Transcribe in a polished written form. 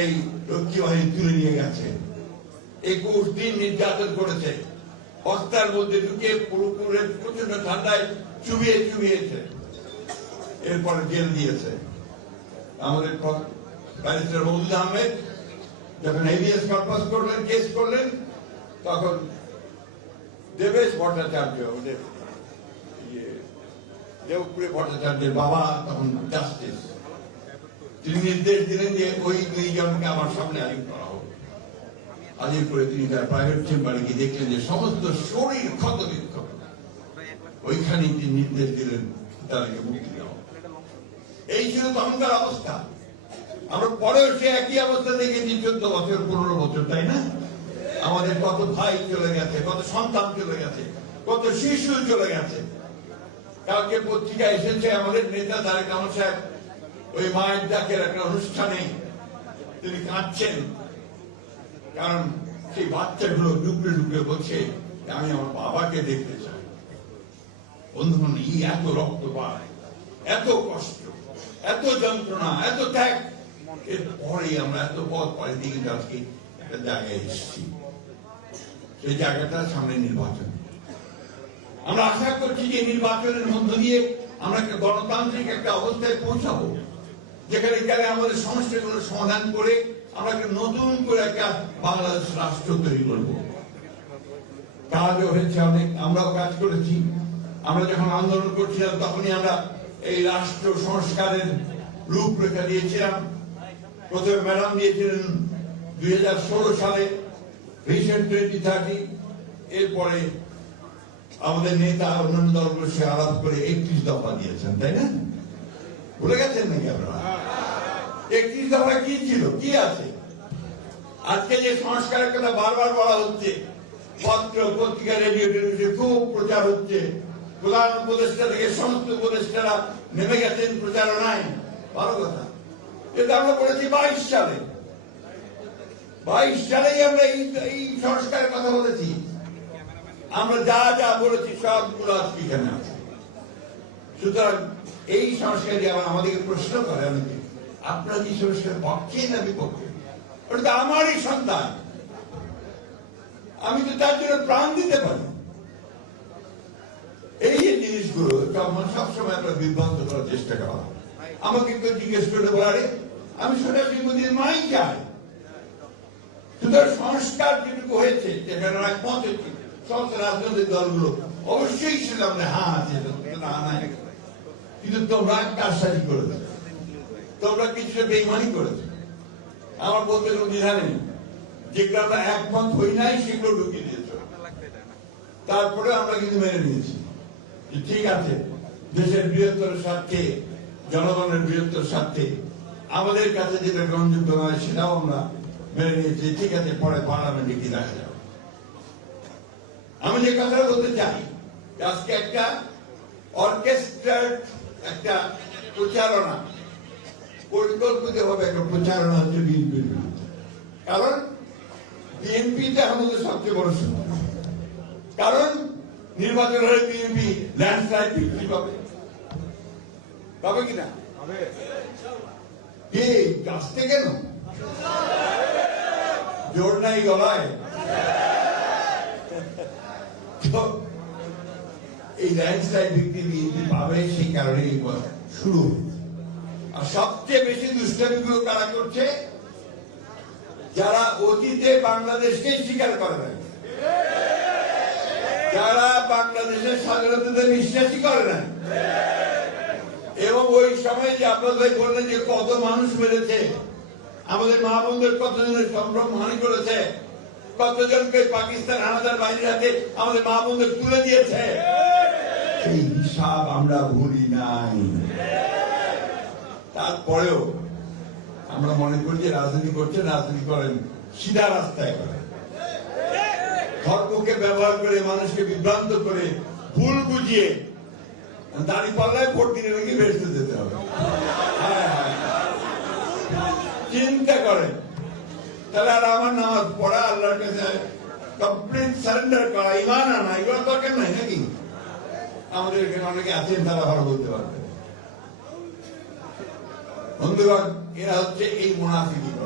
এই রক্ষী বাহিনী তুলে নিয়ে গেছে, 21 দিন নির্যাতন করেছে, বস্তার মধ্যে ঢুকে পুরোপুরের প্রচন্ড ঠান্ডায় চুবিয়েছে, এরপরে জেল দিয়েছে। আমাদের ব্যারিস্টার মওদুদ আহমেদ যখন হেভিয়াস কর্পাস করলেন, কেস করলেন, তখন দেবেশ ভট্টাচার্য, দেবপুরে ভট্টাচার্যের বাবা তখন জাস্টিস, তিনি নির্দেশ দিলেন যে ওই দুইজনকে আমার সামনে হাজির করা হোক। হাজির করে তিনি তার প্রাইভেট চেম্বারে গিয়ে দেখলেন যে সমস্ত শরীর ক্ষত বিক্ষত। ওইখানে তিনি নির্দেশ দিলেন তাদেরকে মুক্তি দেওয়া। এই ছিল তখনকার অবস্থা। আমরা পরেও সে একই অবস্থা দেখেছি 14 বছর 15 বছর, তাই না? আমাদের কত ভাই চলে গেছে, কত সন্তান চলে গেছে, কত শিশু চলে গেছে। কালকে পত্রিকা এসেছে আমাদের নেতা তারেক রহমান সাহেব ওই মায়ের ডাকের একটা অনুষ্ঠানে তিনি কাঁদছেন, কারণ সেই বাচ্চাগুলো ডুবলে ডুবলে বলছে আমি আমার বাবাকে দেখতে চাই। বন্ধুগণ, এই এত রক্তপাত, এত কষ্ট, এত যন্ত্রণা, এত ত্যাগ, এরপরে আমরা এত পথ পাড়ি দিয়ে আজকে একটা জায়গায় এসেছি। সেই জায়গাটা সামনে নির্বাচন। আমরা আশা করছি যে নির্বাচনের মধ্য দিয়ে আমরা একটা গণতান্ত্রিক একটা অবস্থায় পৌঁছাবো, যেখানে গেলে আমাদের সমস্যাগুলো সমাধান করে আমরা নতুন করে একটা বাংলাদেশ রাষ্ট্র তৈরি করবো। কাজও হয়েছে অনেক, আমরাও কাজ করেছি। আমরা যখন আন্দোলন করছিলাম তখনই আমরা এই রাষ্ট্র সংস্কারের রূপরেখা দিয়েছিলাম। প্রথমে ম্যাডাম দিয়েছিলেন 2016 সালে ভিশন 2030, এরপরে আমাদের নেতা অন্যান্য দলগুলো সে আলাপ করে 31 দফা দিয়েছেন, তাই না? ভুলে গেছেন নাকি আপনারা? 31 দফা কি ছিল, কি আছে? আজকে যে সংস্কারের কথা বারবার বলা হচ্ছে, পত্র পত্রিকা রেডিও টেলিভিশনে খুব প্রচার হচ্ছে, প্রধান উপদেষ্টা থেকে সমস্ত উপদেষ্টারা নেমে গেছেন প্রচারণায়। ভালো কথা। এটা আমরা বলেছি 22 সালে, 22 সালেই আমরা এই সংস্কারের কথা বলেছি। আমরা যা যা বলেছি সবগুলো আজকে এখানে আছে। সুতরাং এই সংস্কার আবার আমাদেরকে প্রশ্ন করে অনেকে, আপনার কি সংস্কার পক্ষে না বিপক্ষে? ওটা তো আমারই সন্তান, আমি তো তার জন্য প্রাণ দিতে পারি। এই যে জিনিসগুলো সবসময় আমরা বিভ্রান্ত করার চেষ্টা করা। আমাকে কেউ জিজ্ঞেস করতে পারে, আমি সোনালী মোদীর মাই চাই। সুতরাং সংস্কার যেটুকু হয়েছে, যেখানে একমত হচ্ছে সমস্ত রাজনৈতিক দলগুলো, অবশ্যই ছিলাম না, হ্যাঁ আছে না নাই, কিন্তু তোমরা কারসাজি করেছো, তোমরা কিছুটা বেইমানি করেছো। আমার বলতে কোনো দ্বিধা নেই, যেগুলো আমরা একমত হই নাই সেগুলো ঢুকিয়ে দিয়েছ। তারপরে আমরা কিন্তু মেনে নিয়েছি যে ঠিক আছে, দেশের বৃহত্তর স্বার্থে, জনগণের বৃহত্তর স্বার্থে আমাদের কাছে যেটা গ্রহণযোগ্য নয় সেটাও আমরা মেনে নিয়েছি। ঠিক আছে, পরে পার্লামেন্টে কি দেখা যাবে। আমি যে কথা বলতে চাই, আজকে একটা অর্কেস্ট্রার একটা প্রচারণা, পরিকল্পিত ভাবে একটা প্রচারণা হচ্ছে বিএনপির বিরুদ্ধে। কারণ বিএনপিতে আমাদের সবচেয়ে বড় সমস্যা, কারণ নির্বাচন হলে বিএনপি ল্যান্ডস্লাইড বিক্রি পাবে, পাবে কিনা? কি কাছতে কেন জোর নাই গলায়? এই ল্যান্ডস্লাইড বিক্রি বিএনপি পাবে, সেই কারণে শুরু। আর সবচেয়ে বেশি দুষ্টামিগুলো কারা করছে? যারা অতীতে বাংলাদেশকে স্বীকার করে না, যারা বাংলাদেশের স্বাধীনতাতে বিশ্বাসী করে না, এবং ওই সময় যে আপনাদের বললেন যে কত মানুষ মেরেছে, আমাদের মা বোনদের কতজনের সম্ভ্রম হানি করেছে, কতজনকে পাকিস্তান হানাদার বাহিনীর হাতে আমাদের মা বোনদের তুলে দিয়েছে, সেই হিসাব আমরা ভুলি নাই। তারপরেও আমরা মনে করি যে রাজনীতি করছেন, রাজনীতি করেন সিধা রাস্তায় করেন, ধর্মকে ব্যবহার করে মানুষকে বিভ্রান্ত করে ভুল বুঝিয়ে দাঁড়ি পাল্লায় ভোট দিলে নাকি বেরতে যেতে হবে। চিন্তা করেন, তাহলে আর আমার নামাজ পড়া, আল্লাহর কাছে কমপ্লিট সারেন্ডার করা, ইমান আনা, এগুলো দরকার নাই নাকি? আমাদের এখানে অনেকে আছেন, তারা ভালো বলতে পারবে। বন্ধুগণ, এরা হচ্ছে এই মুনাফিকি করে।